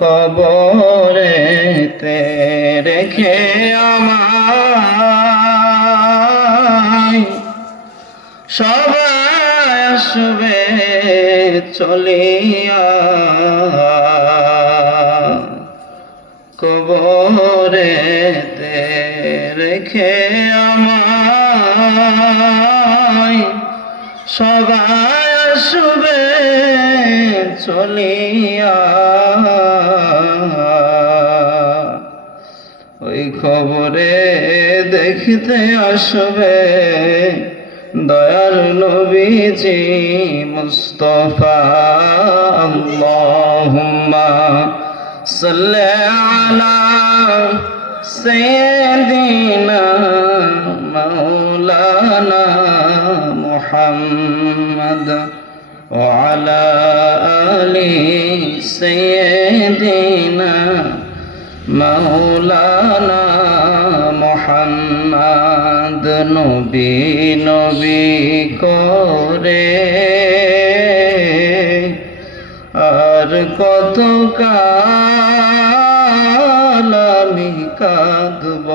কবরেতে রেখে আমায় সবাই আসবে চলিয়া, কবরেতে রেখে আমায় সবাই আসবে চলিয়া, ওই খবরে দেখতে আসবে দয়াল নবীজি মুস্তাফা। আল্লাহুম্মা সাল্লি আলা সাইয়্যিদিনা মাওলানা মুহাম্মদ ওয়া আলা আলি সাইয়্যিদিনা মাওলানা মুহাম্মদ। নবী নবী করে আর কত কাল আমি কাঁদব,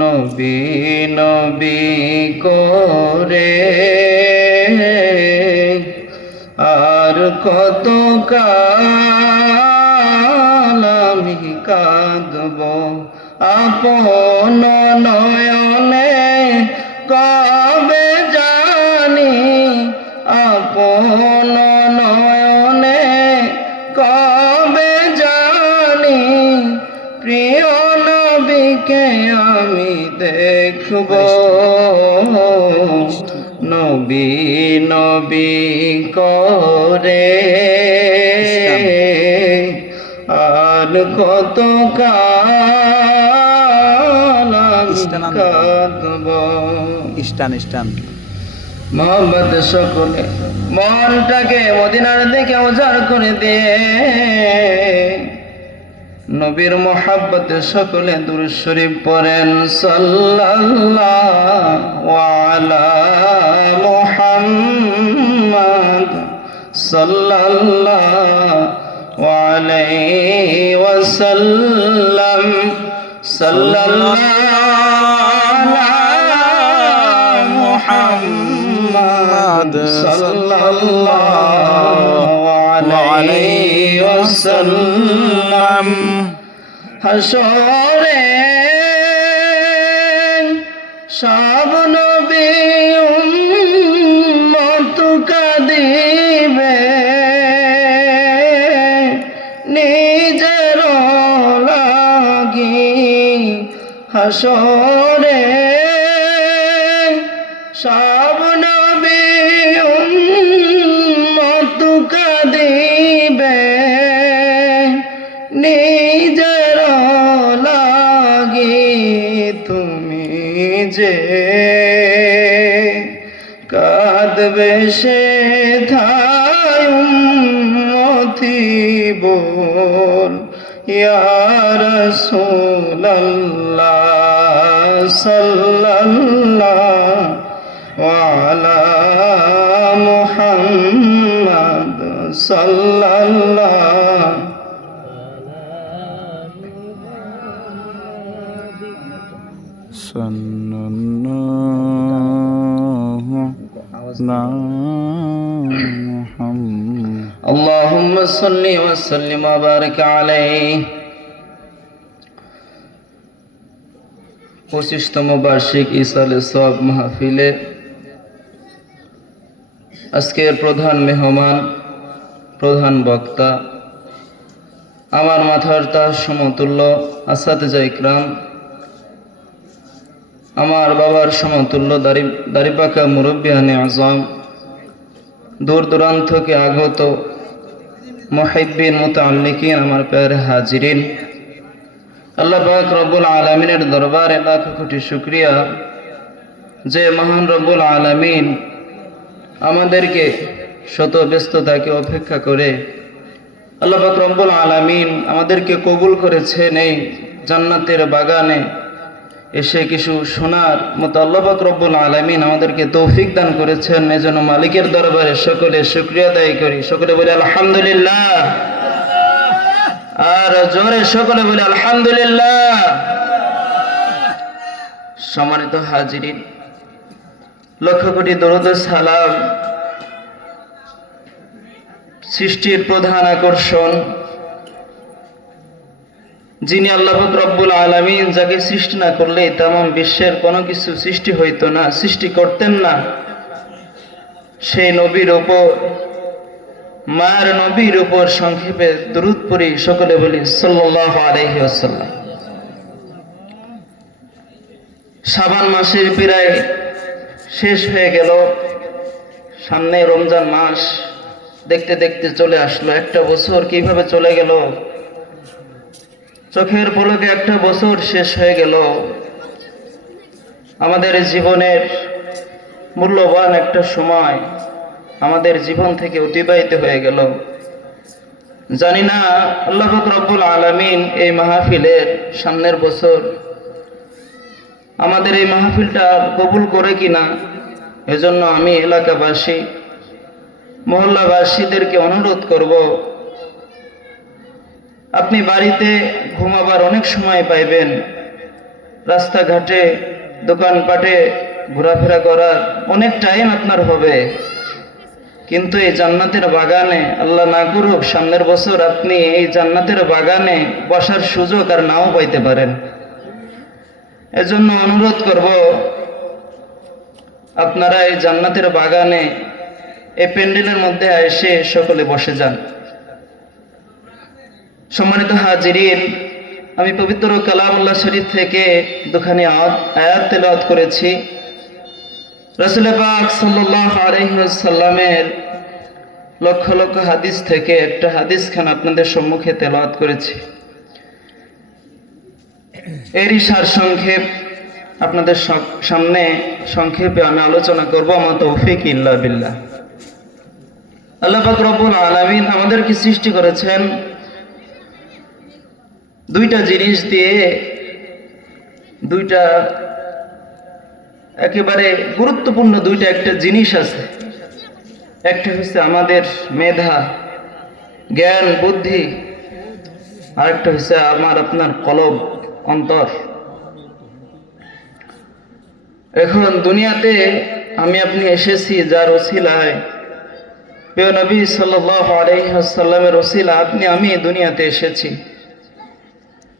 নবী নবী করে আর কত কাল আমি কাঁদব। আপন নয়নে কবে জানি, আপন নয়নে কবে জানি প্রিয় নবীকে আমি দেখব, নবী নবী করে আর কত কাল আমি কাঁদব। মোহাম্মদ সকলে মনটাকে মদিনার দিকে উজাড় করে দিয়ে নবীর মোহাব্বতে সকলে দুরূদ শরীফ পড়েন। সাল্লাল্লাহু আলা মুহাম্মদ সাল্লাল্লাহু আলাইহি ওয়াসাল্লাম, সাল্লাল্লাহু আলা মুহাম্মদ সাল্লাল্লাহু আলাইহি ওয়াসাল্লাম। হাসরে সব নবী উম্মত কাঁদিবে, নিজের লাগি হাসরে সব নবী উম্মত কাঁদিবে, নিজের লাগি তুমি যে কাঁদবে সে ঠাই উম্মতি বল, ইয়া রাসূলাল্লাহ সাল্লাল্লাহু আলা মুহাম্মদ সাল্লাল্লাহু আল্লাহুম্মা সাল্লি ওয়া সাল্লিম ওয়া বারিক আলাইহি। 25তম বার্ষিক ইসালে সওয়াব মাহফিলে আজকের প্রধান মেহমান, প্রধান বক্তা, আমার মাথার তাজ সমতুল্য আসাতিজা ইকরাম, আমার বাবার সমতুল্য দাড়িপাকা মুরব্বিয়ানে আজম, দূর দূরান্ত থেকে আগত মুহিব্বিন মুতাআল্লিকিন, আমার প্যারে হাজিরিন, আল্লাহ পাক রব্বুল আলামিনের দরবারে লাখ কোটি শুকরিয়া যে মহান রব্বুল আলামিন আমাদেরকে শত ব্যস্ততাকে অপেক্ষা করে আল্লাহ পাক রব্বুল আলামিন আমাদেরকে কবুল করেছেন এই জান্নাতের বাগানে, এসে কিছু শোনার মতো আল্লাহ পাক রব্বুল আলামিন আমাদেরকে তৌফিক দান করেছেন। এজন্য মালিকের দরবারে সকলে শুকরিয়া আদায় করি। সকলে বলি আলহামদুলিল্লাহ, আর জোরে সকলে বলি আলহামদুলিল্লাহ। সম্মানিত হাজিরিন, লক্ষ কোটি দরুদ ও সালাম সৃষ্টির প্রধান আকর্ষণ, যিনি আল্লাহ পাক রব্বুল আলামিন, যাকে সৃষ্টি না করলে তামাম বিশ্বের কোনো কিছু সৃষ্টি হইতো না, সৃষ্টি করতেন না, সেই নবীর উপর, মার নবীর উপর সংক্ষেপে দরুদ পড়ি। সকলে বলি সাল্লাল্লাহু আলাইহি ওয়াসাল্লাম। শাবান মাসের প্রায় শেষ হয়ে গেল, সামনে রমজান মাস দেখতে দেখতে চলে আসলো। একটা বছর কিভাবে চলে গেল, চোখের পলকে একটা বছর শেষ হয়ে গেল। আমাদের জীবনের মূল্যবান একটা সময় আমাদের জীবন থেকে অতিবাহিত হয়ে গেল। জানি না আল্লাহ পাক রব্বুল আলামিন এই মাহফিলের সামনের বছর আমাদের এই মাহফিলটা কবুল করে কিনা। এজন্য আমি এলাকাবাসী, মহল্লাবাসীদেরকে অনুরোধ করব, আপনি বাড়িতে ঘুমাবার অনেক সময় পাইবেন, রাস্তাঘাটে দোকানপাটে ঘোরাফেরা করার অনেক টাইম আপনার হবে, কিন্তু এই জান্নাতের বাগানে, আল্লাহ না করুক সামনের বছর আপনি এই জান্নাতের বাগানে বসার সুযোগ আর নাও পাইতে পারেন। এজন্য অনুরোধ করব, আপনারা এই জান্নাতের বাগানে এই প্যান্ডেলের মধ্যে এসে সকলে বসে যান। সম্মানিত হাজিরিন, আমি পবিত্র কালামুল্লাহ শরীফ থেকে দুখানি আয়াত তেলাওয়াত করেছি। রাসূল পাক সাল্লাল্লাহু আলাইহি ওয়াসাল্লামের লক্ষ লক্ষ হাদিস থেকে একটা হাদিস খান আপনাদের সম্মুখে তেলাওয়াত করেছি। এরই সারসংক্ষেপ আপনাদের সামনে সংক্ষেপে আমি আলোচনা করব। আমার তৌফিক ইল্লা বিল্লাহ। আল্লাহ পাক রব্বুল আলামিন আমাদেরকে সৃষ্টি করেছেন দুইটা জিনিস দিয়ে, দুইটা একেবারে গুরুত্বপূর্ণ দুইটা একটা জিনিস আছে। একটা হচ্ছে আমাদের মেধা, জ্ঞান, বুদ্ধি, আরেকটা হচ্ছে আমার আপনার কলব, অন্তর। এখন দুনিয়াতে আমি আপনি এসেছি যার ওসিলায়, প্রিয় নবী সাল্লাল্লাহু আলাইহি ওয়াসাল্লামের ওসিলা আপনি আমি দুনিয়াতে এসেছি।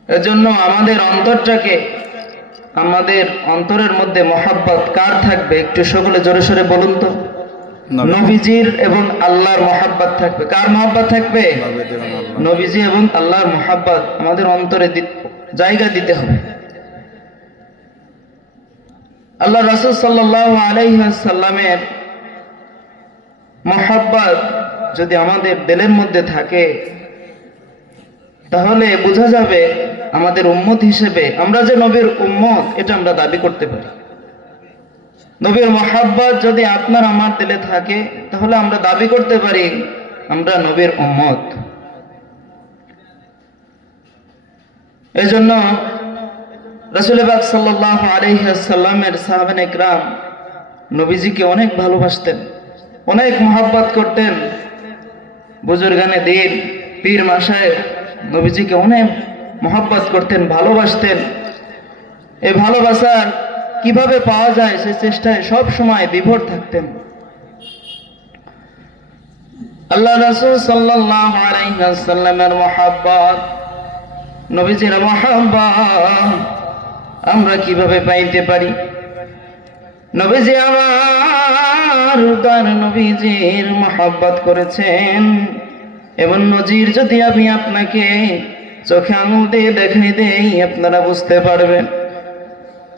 এজন্য আমাদের অন্তরটাকে, আমাদের অন্তরের মধ্যে মহাব্বত কার থাকবে? একটু সকলে জোরে সোরে বলুন তো। নবীজির এবং আল্লাহর মহাব্বত থাকবে। কার মহাব্বত থাকবে? নবীজি এবং আল্লাহর মহাব্বত আমাদের অন্তরে জায়গা দিতে হবে। আল্লাহ রাসূল সাল্লাল্লাহু আলাইহি ওয়াসাল্লামের মহাব্বত যদি আমাদের দিলের মধ্যে থাকে, তাহলে বোঝা যাবে আমাদের উম্মত হিসেবে আমরা যে নবীর উম্মত, এটা আমরা দাবি করতে পারি। নবীর মহাব্বত যদি আপনার আমার দিলে থাকে, তাহলে আমরা দাবি করতে পারি আমরা নবীর উম্মত। এজন্য রাসূল পাক সাল্লাল্লাহু আলাইহি ওয়াসাল্লামের সাহাবায়ে কেরাম নবীজিকে অনেক ভালোবাসতেন, অনেক মহব্বত করতেন। বুজুর্গানে দিন, পীর মাশায়েখ নবীজিকে অনেক মহব্বত করতেন, ভালোবাসতেন। এই ভালোবাসা কিভাবে পাওয়া যায় সে চেষ্টায় সব সময় বিভোর থাকতেন। আল্লাহ রাসূল সাল্লাল্লাহু আলাইহি ওয়াসাল্লামের মহব্বত, নবীজির মহব্বত আমরা কিভাবে পাইতে পারি? নবীজি আমার তার নবীজির মহব্বত করেছেন এমন নজির যদি আমি আপনাকে চোখে আঙুল দিয়ে দেখাই দেই, আপনারা বুঝতে পারবেন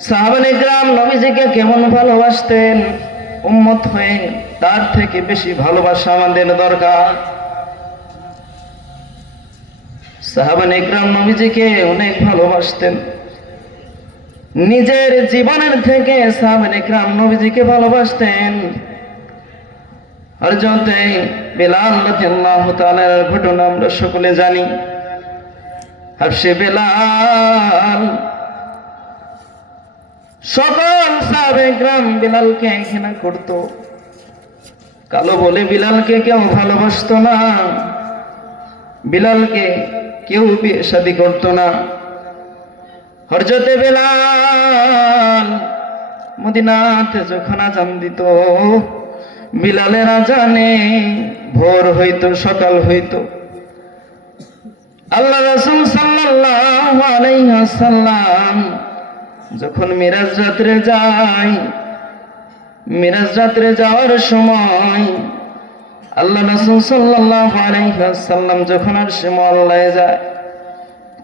সাহাবায়ে কেরাম নবীজিকে কেমন ভালোবাসতেন। উম্মত হয়ে তার থেকে বেশি ভালোবাসা আমাদের দরকার। সাহাবায়ে কেরাম নবীজিকে অনেক ভালোবাসতেন, নিজের জীবনের থেকে সাহাবায়ে কেরাম নবীজিকে ভালোবাসতেন। হযরত বেলাল রাদিয়াল্লাহু তাআলার ঘটনা আমরা সকলে জানি। হাবশে বেলাল সকল সাহাবে کرام বিলালকে ঘৃণা করত, কালো বলে বিলালকে কেউ ভালোবাসতো না, বিলালকে কেউ বিয়ে শাদী করতো না। হযরতে বিলাল মদিনাতে যখন আযান দিত, বিলালের আযানে ভোর হইতো, সকাল হইতো। আল্লাহ রাসূল সাল্লাল্লাহু আলাইহি ওয়াসাল্লাম যখন মিরাজ রাত্রে যায়, মিরাজ রাত্রে যাওয়ার সময় আল্লাহ রাসূল সাল্লাল্লাহু আলাইহি ওয়াসাল্লাম যখন আরশে মুআল্লায় যায়,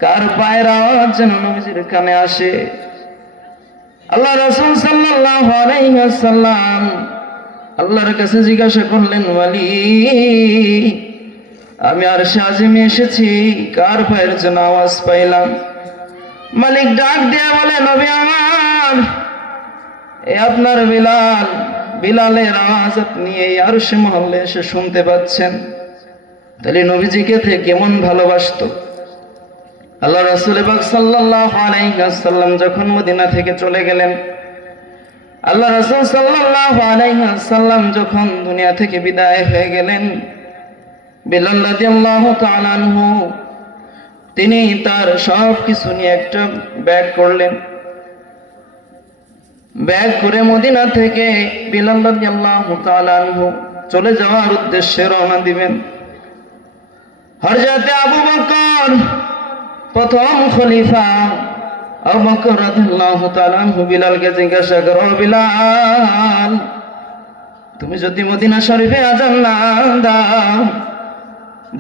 কার পায়ের আওয়াজ যেন নবীজির কানে আসে। আল্লাহ রাসূল সাল্লাল্লাহু আলাইহি ওয়াসাল্লাম আল্লাহর কাছে জিজ্ঞাসা করলেন, ওয়ালি আমি আরশে আজিমে এসেছি, কার পায়ের যেন আওয়াজ পাইলাম। মালিক ডাক দিয়ে বলে, নবী আমার, এ আপনার বিলাল, বিলালের আওয়াজ আপনি এই আরশে মহল্লায় এসে শুনতে পাচ্ছেন। তাহলে নবীজিকে থেকে কেমন ভালোবাসতো। আল্লাহ রাসূল পাক সাল্লাল্লাহু আলাইহি ওয়াসাল্লাম যখন মদিনা থেকে চলে গেলেন, আল্লাহ রাসূল সাল্লাল্লাহু আলাইহি ওয়াসাল্লাম যখন দুনিয়া থেকে বিদায় হয়ে গেলেন, বিলাল রাদিয়াল্লাহু তাআলা আনহু তিনি তার সব কিছু নিয়ে একটা ব্যাগ করলেন। ব্যাগ করে মদিনা থেকে বিলাল রাদিয়াল্লাহু তাআলা আনহু চলে যাওয়ার উদ্দেশ্যে রওনা দিবেন। হযরতে আবু বকর প্রথম খলিফা আবু বকর রাদিয়াল্লাহু তাআলা আনহু বিলালকে জিজ্ঞাসা করো, বিলাল তুমি যদি মদিনা শরীফে আযান না দাও,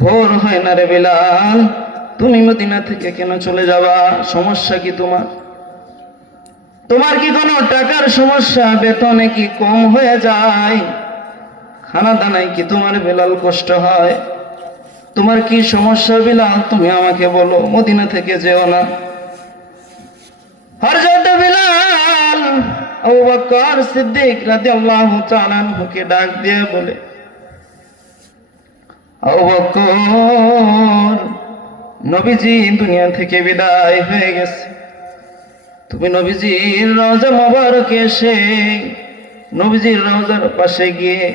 ভোর হয় না রে বিলাল, তুমি মদিনা থেকে কেন চলে যাবা? সমস্যা কি তোমার? তোমার কি কোনো টাকার সমস্যা? বেতনে কি কম হয়ে যায়? খানা দানায় কি তোমার বিলাল কষ্ট হয়? তোমার কি সমস্যা বিলাল? তুমি আমাকে বলো, মদিনা থেকে যেও না। হযরত বিলাল আবু বকর সিদ্দিক রাদিয়াল্লাহু তাআলা আনহুকে ডাক দিয়ে বলে, আবু বকর, নবীজি দুনিয়া থেকে বিদায় হয়ে গেছে, তুমি নবীজির রওজা মোবারকে এসে নবীজির রওজার পাশে গিয়ে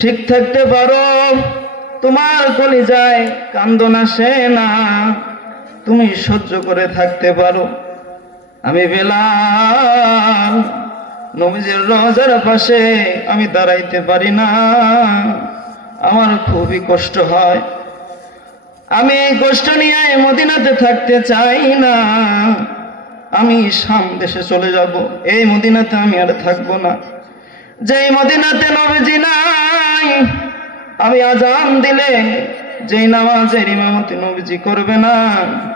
ঠিক থাকতে পারো? তোমার কলিজায় কান্দন আসে না? তুমি সহ্য করে থাকতে পারো? আমি বিলাল নবীজির রওজার পাশে আমি দাঁড়াইতে পারি না, আমার খুবই কষ্ট হয়। আমি এই কষ্ট নিয়ে মদিনাতে থাকতে চাই না, আমি শাম দেশে চলে যাব। এই মদিনাতে আমি আর থাকবো না। যেই মদিনাতে নবীজি নাই, আমি আযান দিলে যেই নামাজের ইমামতি নবীজি করবে না,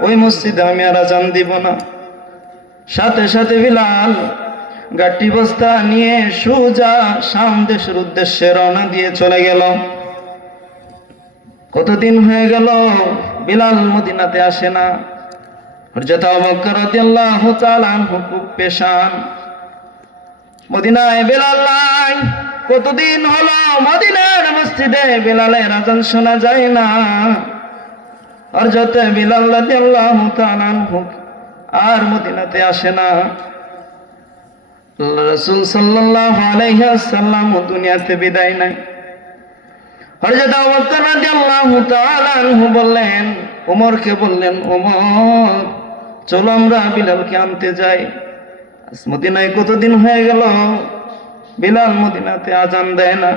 ওই মসজিদে আমি আর আযান দিব না। সাথে সাথে বিলাল গাটি বস্তা নিয়ে সোজা শাম দেশের উদ্দেশ্যে রওনা দিয়ে চলে গেল। কতদিন হয়ে গেল বিলাল মদিনাতে আসে না। হযরত আবু বকর রাদিয়াল্লাহু তাআলা আনহু খুব পেরেশান। মদিনায় বিলাল নাই, কতদিন হলো মদিনার মসজিদে বিলালের আযান শোনা যায় না। হযরত বিলাল রাদিয়াল্লাহু তাআলা আনহু আর মদিনাতে আসে না। আল্লাহ রাসূল সাল্লাল্লাহু আলাইহি ওয়াসাল্লাম দুনিয়াতে বিদায় নেয়। হযরত আবু বকর রাদিয়াল্লাহু তাআলা আনহু বললেন, ওমরকে বললেন, ওমর চলো আমরা বিলালকে আনতে যাই। মদিনায় কতদিন হয়ে গেল বিলাল মদিনাতে আযান দেয় না।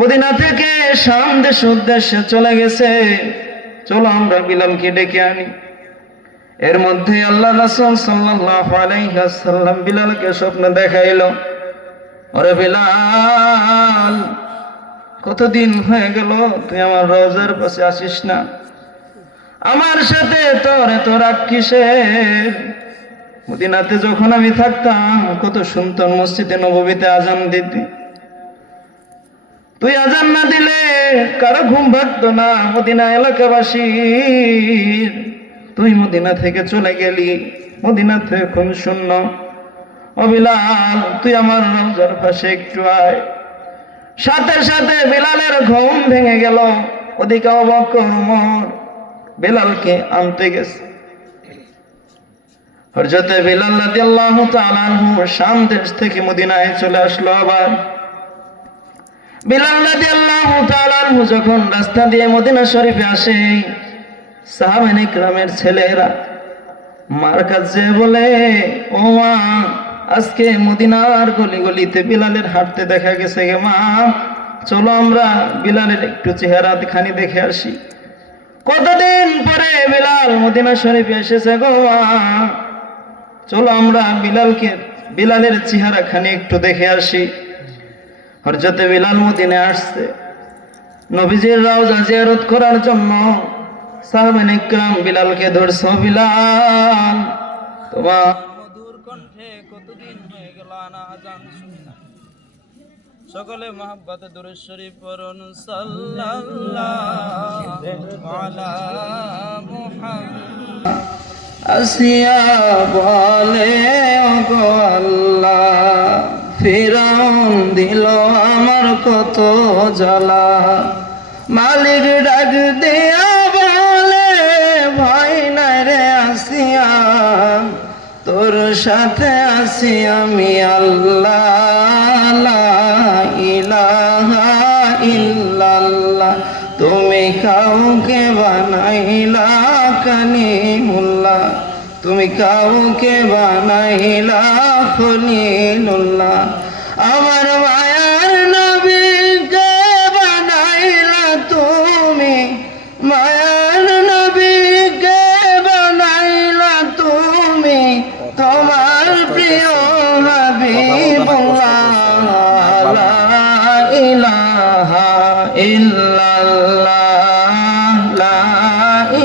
মদিনা থেকে শাম দেশ উদ্দেশ্যে চলে গেছে, চলো আমরা বিলালকে ডেকে আনি। এর মধ্যে আল্লাহ রাসূল সাল্লাল্লাহু আলাইহি ওয়াসাল্লাম বিলালকে স্বপ্ন দেখাইল, ওরে বিলাল কতদিন হয়ে গেল তুই আমার রওজার পাশে আসিস না, আমার সাথে তোর এত রাগ কিসের? মদিনাতে যখন আমি থাকতাম কত সুন্দর মসজিদে নববীতে আযান দিতি, তুই আযান না দিলে কারো ঘুম ভাঙতো না মদিনা এলাকাবাসীর। তুই মদিনা থেকে চলে গেলি, মদিনাতে এখন শূন্য। ও বিলাল তুই আমার রওজার পাশে একটু আয়। সাথে সাথে বিলালের ঘুম ভেঙে গেল। ওদিকে আবু বকর ওমর বিলালকে আনতে গেছে। হযরত বিলাল রাদিয়াল্লাহু তাআলা আনহু শাম দেশ থেকে মদিনায় চলে আসলো। আবার বিলাল রাদিয়াল্লাহু তাআলা আনহু যখন রাস্তা দিয়ে মদিনা শরীফে আসে, সাহাবায়ে কেরামের ছেলেরা মার কাছে বলে, ও মা, আজকে মদিনার গলি গলিতে বিলালের হাঁটতে দেখা গেছে গে মা, চলো আমরা বিলালের একটু চেহারা খানি দেখে আসি। কতদিন পরে বিলাল মদিনা শরীফে এসেছে গো মা, চলো আমরা বিলালের চেহারা খানি একটু দেখে আসি। হযরত বিলাল মদিনায় আসছে নবীজির রওজা জিয়ারত করার জন্য। সাহাবায়ে কেরাম বিলালকে ধরছে, বিলাল তোমার মধুর কণ্ঠে কতদিন হয়ে গেল না আজান শুনি না। সকলে মহব্বতে দুরূদ শরীফ পড়ুন, সাল্লাল্লাহু আলা মুহাম্মদ। আসিয়া বলে, ওগো আল্লাহ, ফিরাউন দিল আমার কত জ্বালা। মালিক ডাক দিয়া বলে, ভয় নাই রে আসিয়া, তোর সাথে আসি আমি আল্লাহ, লা ইলাহা ইল্লাল্লাহ। তুমি কাউকে বানাইলা কালিমুল্লাহ, তুমি কাউকে বানাইলা খলিলুল্লাহ। আমার মায়ার নবীকে বানাইলা তুমি, মায়ার নবীকে বানাইলা তুমি, তোমার প্রিয় হাবিবুল্লাহ। লা ইলাহা ইল্লাল্লাহ, লা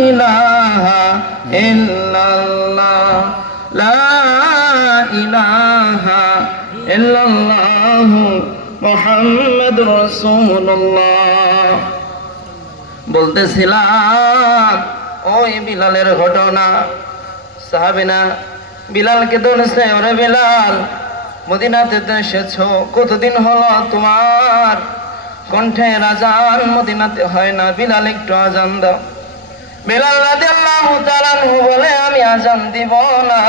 ইলাহা ইল্লাল্লাহ, লা ইলাহা ইল্লাল্লাহ, মুহাম্মাদুর রাসূলুল্লাহ। বলতেছিলাম ওই বিলালের ঘটনা। সাহাবীনা বিলালকে ধরছে, ওরে বিলাল, মদিনাতে তো এসেছো, কতদিন হলো তোমার কণ্ঠের আজান মদিনাতে হয় না, বিলাল একটু আজান দাও। বিলাল রাদিয়াল্লাহু তাআলা আনহু বলে, আমি আজান দিব না,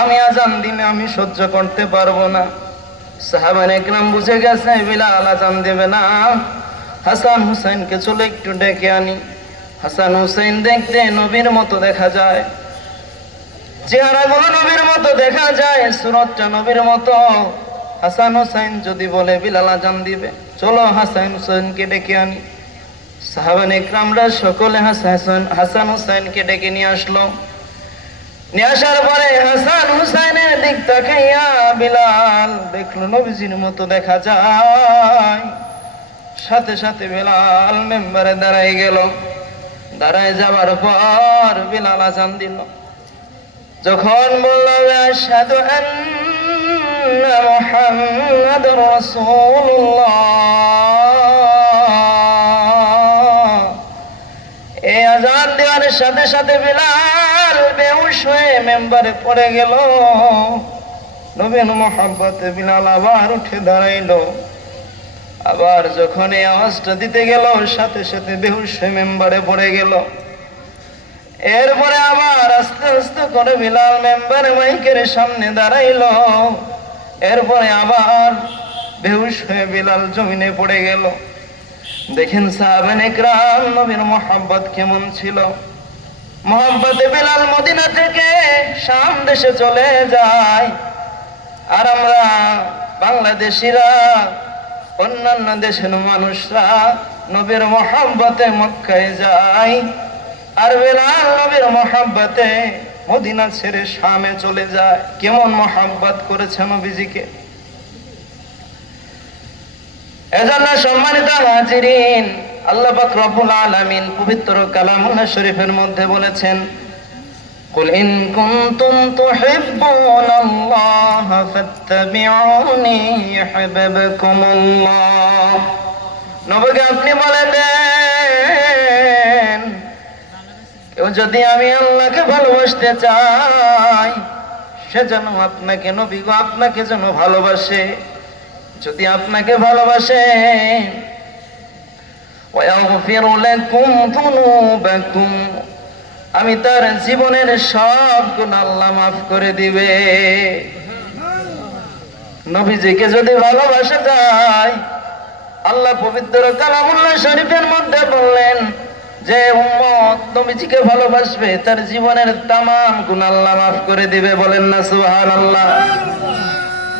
আমি আজান দিলে আমি সহ্য করতে পারবো না। সাহাবায়ে কেরাম বুঝে গেছে বিলাল আজান দেবে না। হাসান হুসাইনকে চলে একটু ডেকে আনি। হাসান হুসাইন দেখতে নবীর মতো দেখা যায়, চেহারাগুলো নবীর মতো দেখা যায়, সুরতটা নবীর মতো। হাসান হুসাইন যদি বলে বিলাল আজান দিবে, চলো হাসান হুসাইনকে ডেকে আনি। সাহাবায়ে কেরামরা সকলে হাসান হুসাইনকে ডেকে নিয়ে আসলো। নিয়ে আসার পরে হাসান হুসাইনের দিক তাকাইয়া বিলাল দেখলো নবীজির মতো দেখা যায়। সাথে সাথে বিলাল মেম্বারে দাঁড়াই গেল। দাঁড়ায় যাবার পর বিলাল আজান দিল। যখন বলল, আশহাদু আন্না মুহাম্মাদুর রাসূলুল্লাহ, এই আজান দেওয়ার সাথে সাথে বিলাল বেহুশ হয়ে মেম্বারে পড়ে গেল। নবীর মহব্বতে বিলাল আবার উঠে দাঁড়াইলো। আবার যখন এই আওয়াজটা দিতে গেল, সাথে সাথে বেহুশ হয়ে মেম্বারে পড়ে গেল। এরপরে আবার আস্তে আস্তে করে বিলাল মেম্বারে মাইকের সামনে দাঁড়াইলো। এরপরে আবার বেহুশ হয়ে বিলাল জমিনে পড়ে গেল। দেখেন সাহাবায়ে কেরাম নবীর মহব্বত কেমন ছিল। মহব্বতে বিলাল মদিনা থেকে শাম দেশে চলে যায়, আর আমরা বাংলাদেশিরা, অন্যান্য দেশের মানুষরা নবীর মহব্বতে মক্কায় যায়, আর বিলাল নবীর মহব্বতে মদিনা ছেড়ে শামে চলে যায়। কেমন মহব্বত করেছে নবীজিকে। এজন্য সম্মানিত হাজিরিন, আল্লাহ পাক রব্বুল আলামিন পবিত্র কালামুল্লাহ শরীফের মধ্যে বলেছেন, কুল ইন কুনতুম তুহিব্বুনাল্লাহ ফাত্তাবিউনি ইউহিব্বুকুমুল্লাহ। নবীকে আপনি বলে দেন, কেউ যদি আমি আল্লাহকে ভালোবাসতে চাই, সে যেন আপনাকে, নবী গো, আপনাকে যেন ভালোবাসে। যদি আপনাকে ভালোবাসে, ওয়াগফির লাকুম যুনুবাকুম, আমি তার জীবনের সব গুনাহ আল্লাহ মাফ করে দিবে। নবীজিকে যদি ভালোবাসা যায়, আল্লাহ পবিত্র কালামুল্লাহ শরীফের মধ্যে বললেন যে উম্মত নবীজিকে ভালোবাসবে তার জীবনের তামাম গুনাহ আল্লাহ মাফ করে দিবে। বলেন না সুবহানাল্লাহ।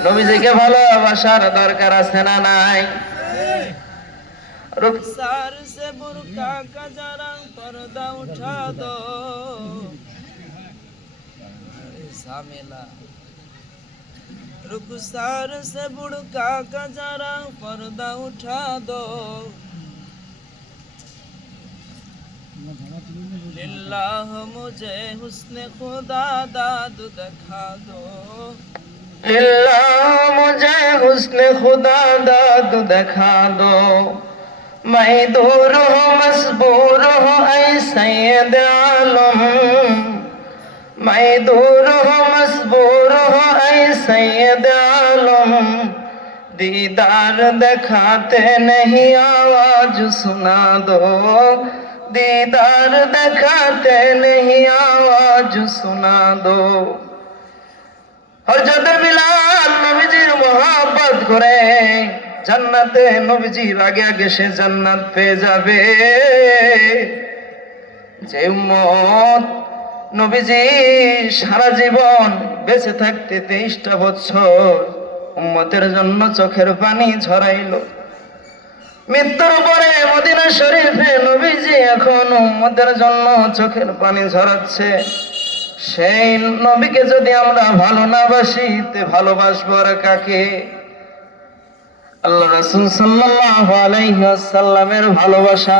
নবীজিকে ভালোবাসার দরকার আছে না নাই? रुखसार से बुरका का जरा पर्दा उठा दो, सामेला रुखसार से बुरका का जरा पर्दा उठा दो, लिल्लाह मुझे हुस्न खुदा दाद दिखा दो, लिल्लाह मुझे हुस्न खुदा दाद दिखा दो, मैं दूर हूँ मजबूर हूँ ऐ सैयद आलम, मैं दूर हूँ मजबूर हूँ ऐ सैयद आलम, दीदार दिखाते नहीं आवाज सुना दो, दीदार दिखाते नहीं आवाज सुना दो। হযরত বিলাল নবীজির মোহাব্বত করে জান্নাতে নবীজির আগে আগে সে জান্নাত পেয়ে যাবে। যে উম্মত নবীজি সারা জীবন বেঁচে থাকতে 23টা বছর উম্মতের জন্য চোখের পানি ঝরাইলো, মৃত্যুর পরে মদিনা শরীফে নবীজি এখন উম্মতের জন্য চোখের পানি ঝরাচ্ছে। সেই নবীকে যদি আমরা ভালো না বাসি তে ভালোবাসবো আর কাকে? আল্লাহ রাসূল সাল্লাল্লাহু আলাইহি ওয়াসাল্লামের ভালোবাসা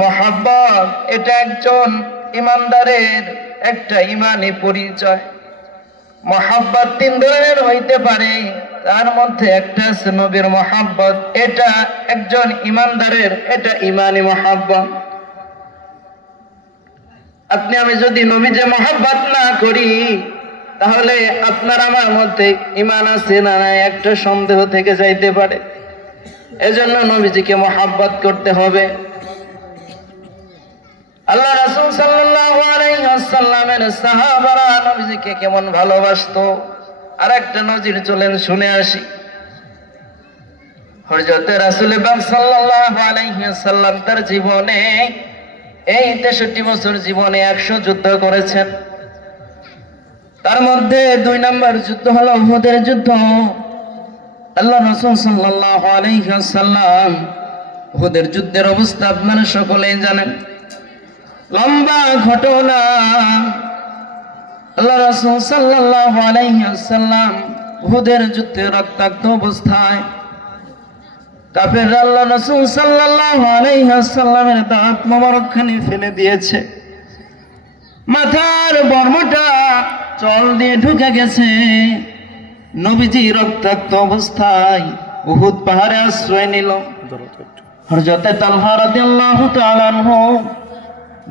মুহাব্বত, এটা একজন ইমানদারের একটা ঈমানি পরিচয়। মুহাব্বত 3 ধরনের হইতে পারে, তার মধ্যে একটা আছে নবীর মুহাব্বত। এটা একজন ইমানদারের এটা ঈমানি মুহাব্বত। আপনি আমি যদি নবীকে মহব্বত না করি তাহলে আপনার আমার মধ্যে ঈমান আছে না নাই একটা সন্দেহ থেকে যাইতে পারে। এজন্য নবীজিকে মহব্বত করতে হবে। আল্লাহ রাসূল সাল্লাল্লাহু আলাইহি ওয়াসাল্লামের সাহাবারা নবীজিকে কেমন ভালোবাসতো আর একটা নজির চলেন শুনে আসি। হযরত রাসূল পাক সাল্লাল্লাহু আলাইহি ওয়াসাল্লাম তার জীবনে এই 63 বছর জীবনে 100 যুদ্ধ করেছেন। তার মধ্যে 2 নম্বর যুদ্ধ হলো উহুদের যুদ্ধ। আল্লাহ রাসূল সাল্লাল্লাহু আলাইহি ওয়াসাল্লাম উহুদের যুদ্ধের অবস্থা আপনারা সকলেই জানেন, লম্বা ঘটনা। আল্লাহ রাসূল সাল্লাল্লাহু আলাইহি ওয়াসাল্লাম উহুদের যুদ্ধে রক্তাক্ত অবস্থায় কাফেররা আল্লাহ রাসূল সাল্লাল্লাহু আলাইহি ওয়াসাল্লামের দাঁত মোবারকখানি ফেলে দিয়েছে, মাথার বর্মটা চল দিয়ে ঢুকে গেছে। নবীজি রক্তাক্ত অবস্থায় উহুদ পাহাড়ে আশ্রয় নিল। হযরত তালহা রাদিয়াল্লাহু তাআলা আনহু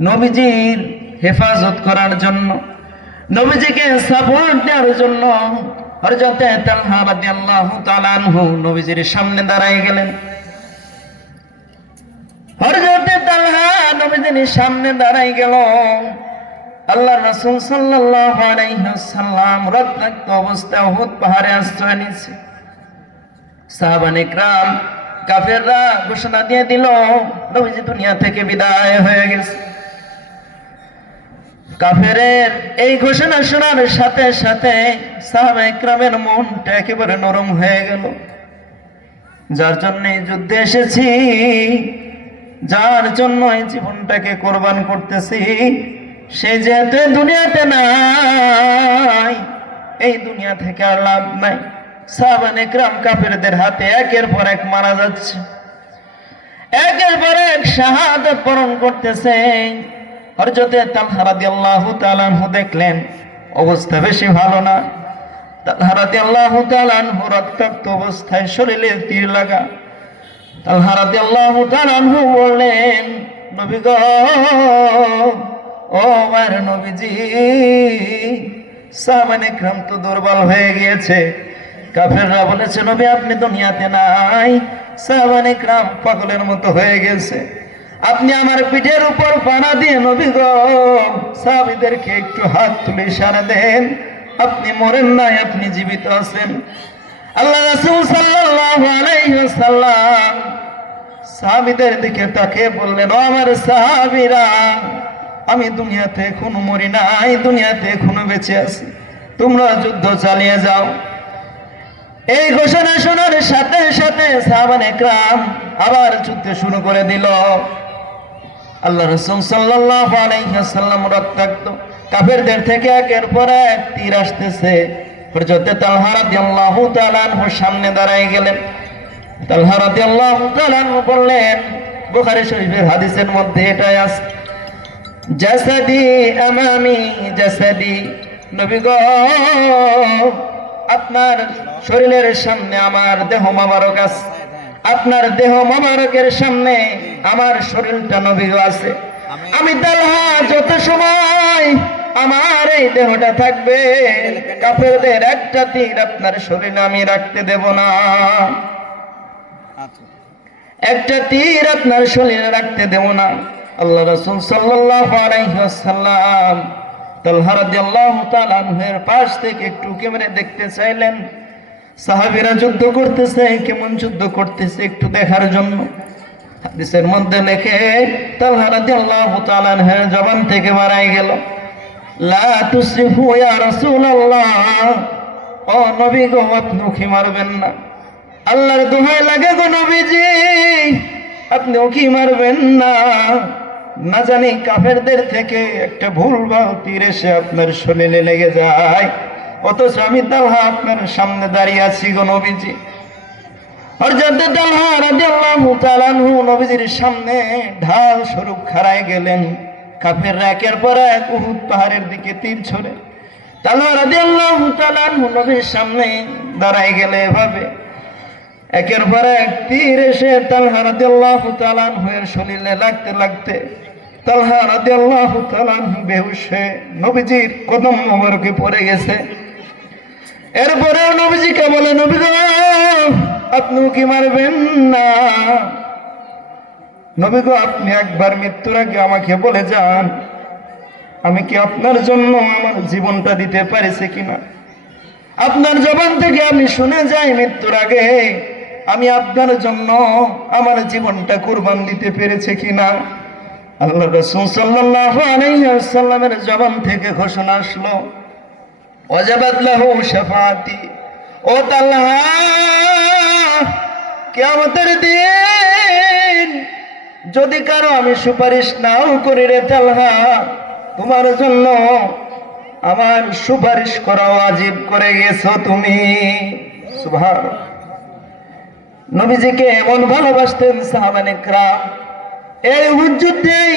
নবীজির হেফাজত করার জন্য, নবীজিকে সাপোর্ট দেওয়ার জন্য হযরত তালহা রাদিয়াল্লাহু তাআলা আনহু নবীজির সামনে দাঁড়ায় গেলেন। হযরত তালহা নবীজির সামনে দাঁড়ায় গেল। আল্লাহর রাসূল সাল্লাল্লাহু আলাইহি ওয়াসাল্লাম রক্তাক্ত অবস্থায় উহুদ পাহাড়ে আশ্রয় নিয়েছে। সাহাবায়ে কেরাম কাফেররা ঘোষণা দিয়ে দিল নবীজি দুনিয়া থেকে বিদায় হয়ে গেছে। কাফেরের এই ঘোষণা শোনার সাথে সাথে সাহাবায়ে কেরামের মনটা একেবারে নরম হয়ে গেল। যার জন্য যুদ্ধে এসেছি, যার জন্য এই জীবনটাকে কোরবান করতেছি, সে যেহেতু দুনিয়াতে নাই, এই দুনিয়া থেকে আর লাভ নাই। সাহাবায়ে কেরাম কাফেরদের হাতে একের পর এক মারা যাচ্ছে, একের পর এক শাহাদাত বরণ করতেছে। হযরত তালহা রাদিয়াল্লাহু তাআলা আনহু দেখলেন অবস্থা বেশি ভালো না। তালহা রাদিয়াল্লাহু তাআলা আনহু রক্তাক্ত অবস্থায় শরীরে তীর লাগা। তালহা রাদিয়াল্লাহু তাআলা আনহু বললেন, নবী গো, ও আমার নবীজি, সাহাবায়ে কেরাম তো দুর্বল হয়ে গিয়েছে। কাফেররা বলেছে নবী আপনি দুনিয়াতে নাই। সাহাবায়ে কেরাম পাগলের মতো হয়ে গেছে। আপনি আমার পিঠের উপর পানা দিয়ে নবী গো সাহাবীদেরকে একটু হাত তুলে ইশারা দেন আপনি মরেন নাই, আপনি জীবিত আছেন। আল্লাহ রাসূল সাল্লাল্লাহু আলাইহি ওয়াসাল্লাম সাহাবীদের দিকে তাকিয়ে বললেন, ও আমার সাহাবীরা, আমি দুনিয়াতে এখনো মরি নাই, দুনিয়াতে এখনো বেঁচে আছি, তোমরা যুদ্ধ চালিয়ে যাও। এই ঘোষণা শোনার সাথে সাথে সাহাবায়ে কেরাম আবার যুদ্ধ শুরু করে দিল। আল্লাহ রাসূল সাল্লাল্লাহু আলাইহি ওয়াসাল্লাম রক্তাক্ত কাফেরদের থেকে একের পর এক তীর আসতেছে। হযরত তালহা রাদিয়াল্লাহু তাআলা আনহুর সামনে দাঁড়ায় গেলেন। তালহা রাদিয়াল্লাহু তাআলা আনহু বললেন, বুখারী শরীফের হাদিসের মধ্যে এটাই আছে, জাসাদি আমামি জাসাদি, নবী গো আপনার শরীরের সামনে আমার দেহ মোবারক আছে, আপনার দেহ মোবারকের সামনে আমার শরীরটা নবী গো আছে। আমি তালহা যত সময় আমার এই দেহটা থাকবে, কাফেরদের একটা তীর আপনার শরীরে আমি রাখতে দেব না, একটা তীর আপনার শরীরে রাখতে দেব না। আল্লাহ রাসূল সাল্লাল্লাহু আলাইহি ওয়াসাল্লাম তালহা রাদিয়াল্লাহু তাআলা আনহুর পাশ থেকে একটু ক্যামেরা দেখতে চাইলেন, সাহাবীরা যুদ্ধ করতেছে, কেমন যুদ্ধ করতেছে একটু দেখার জন্য। হাদিসের মধ্যে লেখে তালহা রাদিয়াল্লাহু তাআলা আনহুর জবান থেকে বেরিয়ে গেল, লা তুসরিফু ইয়া রাসূলুল্লাহ, ও নবী গো আপনি উকি মারবেন না, আল্লাহর দোহাই লাগে গো নবীজি আপনি উকি মারবেন না, না জানি কাফেরদের থেকে একটা ভুলভাল তীর এসে আপনার শরীরে লেগে যায়, অথচ আমি তালহা আপনার সামনে দাঁড়িয়ে আছি গো নবীজি। হযরত তালহা রাদিয়াল্লাহু তাআলা আনহু নবীজির সামনে ঢাল স্বরূপ খাড়ায় গেলেন। কাফেররা একের পর এক উহুদ পাহাড়ের দিকে তীর ছোড়ে। তালহা রাদিয়াল্লাহু তাআলা আনহু নবীর সামনে দাঁড়ায় গেলে এভাবে একের পর এক তীর এসে তালহা রাদিয়াল্লাহু তাআলা আনহুর শরীরে লাগতে লাগতে তালহা রাদিয়াল্লাহু তাআলা আনহু বেহুশ হয়ে নবীজির কদম মোবারকে পড়ে গেছে। এরপরেও নবীজিকে বলে, নবী গো আপনি কি মারবেন না, নবী গো আপনি একবার মৃত্যুর আগে আমাকে বলে যান আমি কি আপনার জন্য আমার জীবনটা দিতে পারিছি কিনা, আপনার জবান থেকে আমি শুনে যাই মৃত্যুর আগে আমি আপনার জন্য আমার জীবনটা কুরবান দিতে পেরেছি কিনা। আল্লাহ রাসূল সাল্লাল্লাহু আলাইহি ওয়াসাল্লামের জবান থেকে ঘোষণা আসলো, ওয়াজাবাত লাহু শাফাআতি, ও তালহা কিয়ামতের দিন যদি কারো আমি সুপারিশ নাও করি রে তালহা, তোমার জন্য আমার সুপারিশ করা ওয়াজিব করে গেছো তুমি। সুবহানাল্লাহ। নবীজিকে এমন ভালোবাসতেন সাহাবায়ে কেরাম। এই উহুদ যুদ্ধেই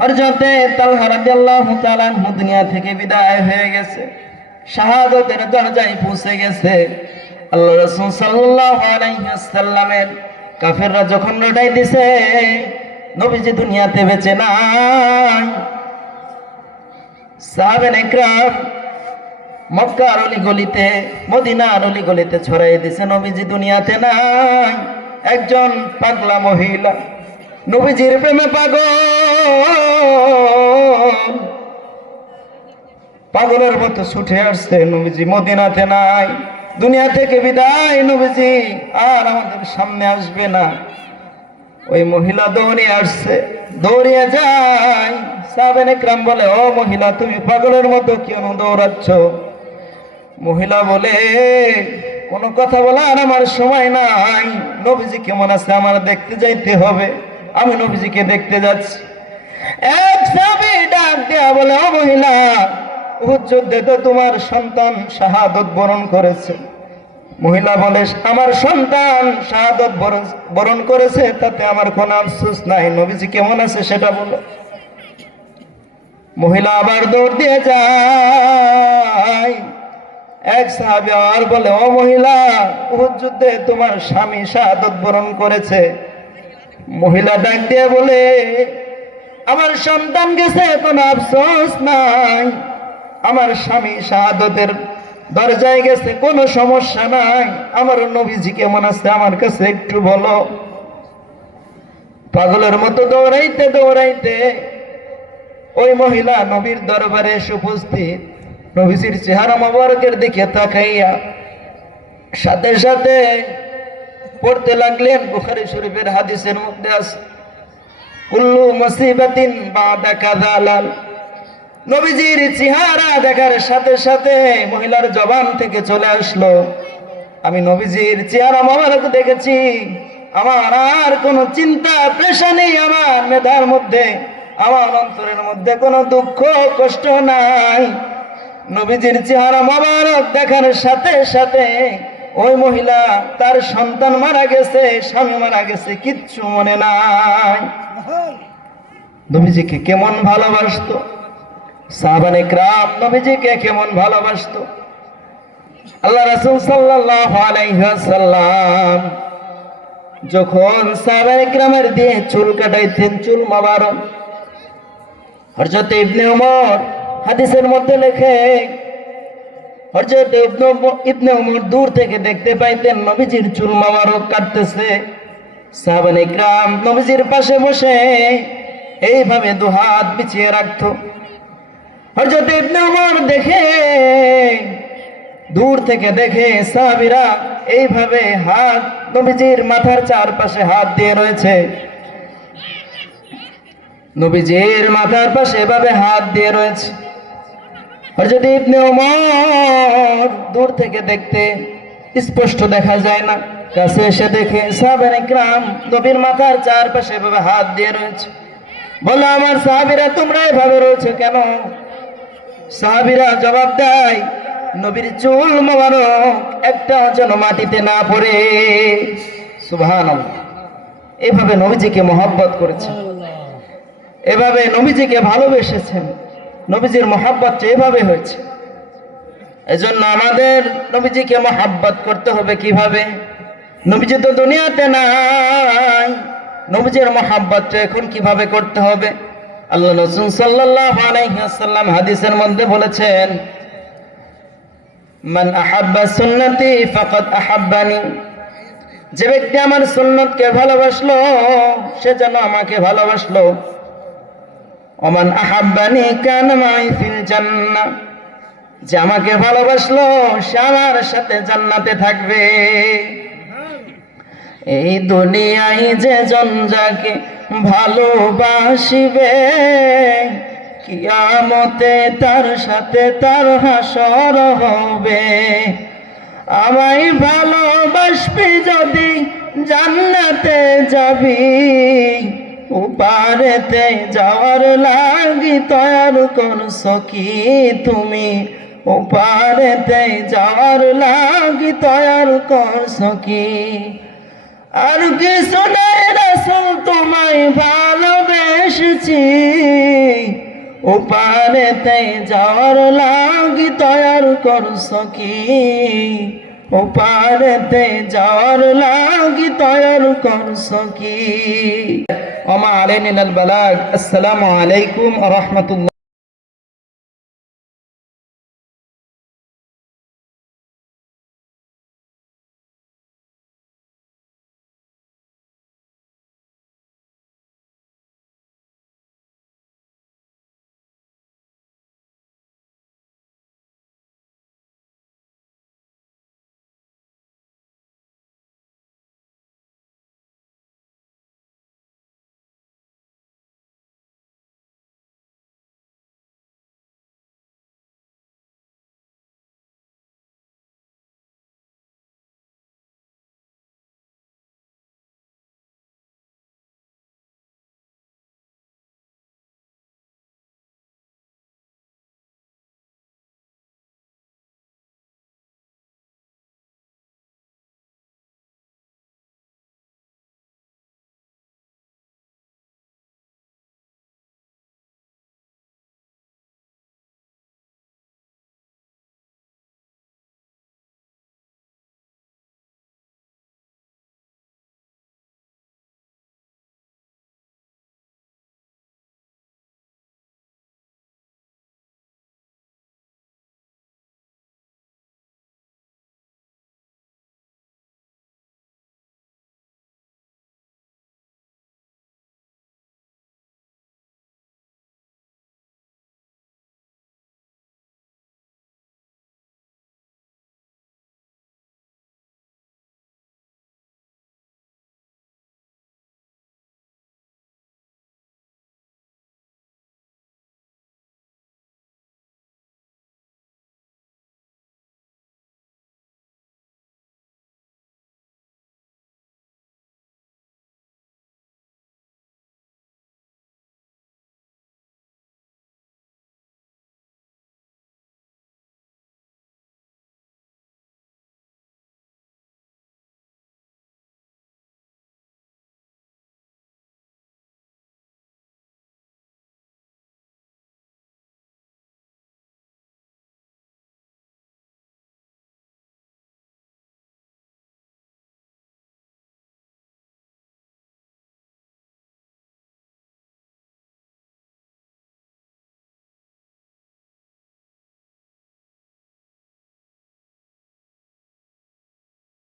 হযরত তালহা রাদিয়াল্লাহু তাআলা আনহু দুনিয়া থেকে বিদায় হয়ে গেছে, শাহাদাতের দরজায় পৌঁছে গেছে। আল্লাহ রাসূল সাল্লাল্লাহু আলাইহি ওয়াসাল্লামের কাফেররা যখন লড়াই দিছে নবীজি দুনিয়াতে বেঁচে নাই, সাহাবায়ে কেরাম মক্কার অলিগলিতে মদিনার অলিগলিতে ছড়াই দিছে নবীজি দুনিয়াতে নাই। একজন পাগলা মহিলা নবীজির প্রেমে পাগলের মতো ছুটে আসছে, নবীজি মদিনাতে নাই, দুনিয়া থেকে বিদায়, নবীজি আর আমাদের সামনে আসবে না। ওই মহিলা দৌড়ে আসছে, দৌড়িয়ে যায়। সাহাবায়ে কেরাম বলে, ও মহিলা তুমি পাগলের মতো কেন দৌড়াচ্ছ? মহিলা বলে, কোনো কথা বলার আমার সময় নাই, নবীজি কেমন আছে আমার দেখতে যাইতে হবে, আমি নবীজিকে দেখতে যাচ্ছি। এক সাহাবী ডাক দেয়া বলে, ও মহিলা উহুদ যুদ্ধে তো তোমার সন্তান শাহাদত বরণ করেছে। মহিলা বলে, আমার সন্তান শাহাদত বরণ করেছে তাতে আমার কোনো আফসোস নাই, নবীজি কেমন আছে সেটা বলো। মহিলা আবার দৌড় দিয়ে যায়। এক সাহাবী আর বলে, ও মহিলা উহুদ যুদ্ধে তোমার স্বামী শাহাদত বরণ করেছে। মহিলা ডাক দিয়ে বলে, আমার সন্তান গেছে কোনো আফসোস নাই, আমার স্বামী শাহাদতের দরজায় গেছে কোনো সমস্যা নাই, আমার নবীজি কেমন আছে আমার কাছে একটু বলো। পাগলের মতো দৌড়াইতে দৌড়াইতে ওই মহিলা নবীর দরবারে এসে উপস্থিত। নবীজির চেহারা মোবারকের দিকে তাকাইয়া সাথে সাথে পড়তে লাগলেন। বুখারী শরীফের হাদিসের মধ্যে আছে, কুল্লু মুসিবাতিন বাদা কাযালাল। নবীজির চেহারা দেখার সাথে সাথে মহিলার জবান থেকে চলে আসলো, আমি নবীজির চেহারা মোবারক দেখেছি, আমার আর কোনো চিন্তা পেশা নেই, আমার মেধার মধ্যে, আমার অন্তরের মধ্যে কোনো দুঃখ কষ্ট নাই। নবীজির চেহারা মোবারক দেখার সাথে সাথে ওই মহিলা তার সন্তান মারা গেছে, স্বামী মারা গেছে, কিচ্ছু মনে নাই। নবীজিকে কেমন ভালোবাসতো সাহাবায়ে কেরাম, নবীজিকে কেমন ভালোবাসতো। আল্লাহ রাসূল সাল্লাল্লাহু আলাইহি ওয়াসাল্লাম যখন সাহাবায়ে কেরামের দিয়ে চুল কাটাইতেন, চুল মোবারক, হযরত ইবনে ওমর হাদিসের মধ্যে লেখে, হযরত ইবনে ওমর দূর থেকে দেখতে পাইতেন নবীজির চুল মোবারক কাটতেছে। সাহাবায়ে কেরাম নবীজির পাশে বসে এইভাবে দুহাত বিছিয়ে রাখতো। হযরত ইবনে ওমর দেখে, দূর থেকে দেখে সাহাবীরা এইভাবে হাত নবীজির মাথার চারপাশে হাত দিয়ে রয়েছে, নবীজির মাথার পাশে এভাবে হাত দিয়ে রয়েছে। হযরত ইবনে ওমর দূর থেকে দেখতে স্পষ্ট দেখা যায় না, কাছে এসে দেখে সাহাবায়ে কেরাম নবীর মাথার চারপাশে এভাবে হাত দিয়ে রয়েছে। বলো, আমার সাহাবীরা তোমরা এভাবে রয়েছে কেন? সাহাবীরা জবাব দেয়, নবীর চুল মোবারক একটা যেন মাটিতে না পড়ে। সুবহানাল্লাহ। এভাবে নবীজিকে মহব্বত করেছেন, এভাবে নবীজিকে ভালোবেসেছেন, নবীজির মহব্বত এভাবে হয়েছে। এজন্য আমাদের নবীজিকে মহব্বত করতে হবে কিভাবে? নবীজি তো দুনিয়াতে নাই, নবীজির মহব্বত এখন কিভাবে করতে হবে? আল্লাহ রাসূল সাল্লাল্লাহু আলাইহি ওয়াসাল্লাম হাদিসের মধ্যে বলেছেন, মান আহাব্বা সুন্নতি ফাকাদ আহাব্বানি। যে ব্যক্তি আমার সুন্নতকে ভালোবাসলো সে যেন আমাকে ভালোবাসলো। ওমান আহাব্বানি কানা মাই ফিল জান্নাহ। যে আমাকে ভালোবাসলো সে আমার সাথে জান্নাতে থাকবে। এই দুনিয়ায় যে জন যাকে ভালোবাসিবে, কিয়ামতে তার সাথে তার হাসর হবে। আমায় ভালোবাসবি যদি জান্নাতে যাবি, উপারেতে যাওয়ার লাগি তৈয়ার করছো কি তুমি? উপারেতে যাওয়ার লাগি তৈয়ার করছো কি? আর কিছু নাই রাসূল তোমায় ভালোবেসেছি, উপারেতে যাওয়ার লাগি তৈয়ার করছো কি? উপারেতে যাওয়ার লাগি তৈয়ার করছো কি? ওমা আলাইনাল বালাগ। আসসালামু আলাইকুম ওয়া রাহমাতুল্লাহ।